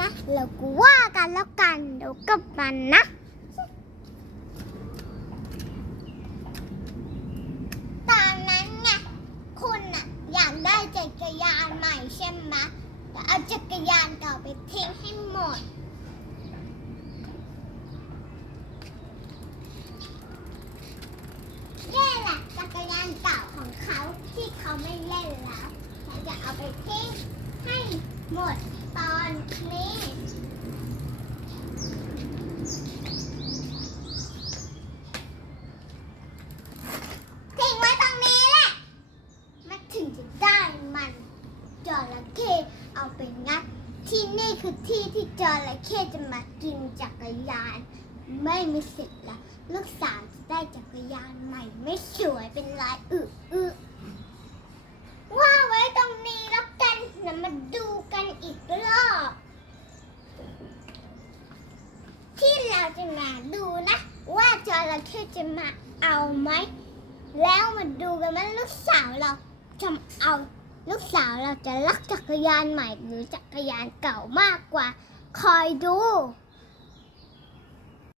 นะ เรากูว่ากันแล้วกันเดี๋ยวกับมันนะตอนนั้นไงคุณน่ะอยากได้จักรยานใหม่ใช่ไหมแต่เอาจักรยานเก่าไปทิ้งให้หมดนี่แหละจักรยานเก่าของเขาที่เขาไม่เล่นแล้วฉันจะเอาไปทิ้ง ให้หมดตอนนี้ทิ้งไว้ตรงนี้แหละ มันถึงจะได้มันจระเข้เอาไปงัด ที่นี่คือที่ที่จระเข้จะมากินจักรยาน ไม่มีสิทธิ์ละลูกสาวจะได้จักรยานใหม่ไม่สวยเป็นลายอึอึ จะมาดูนะ ว่าจระเข้จะมาเอาไหม แล้วมาดูกันว่าลูกสาวเราจะเอาลูกสาวเราจะรักจักรยานใหม่หรือจักรยานเก่ามากกว่า คอยดู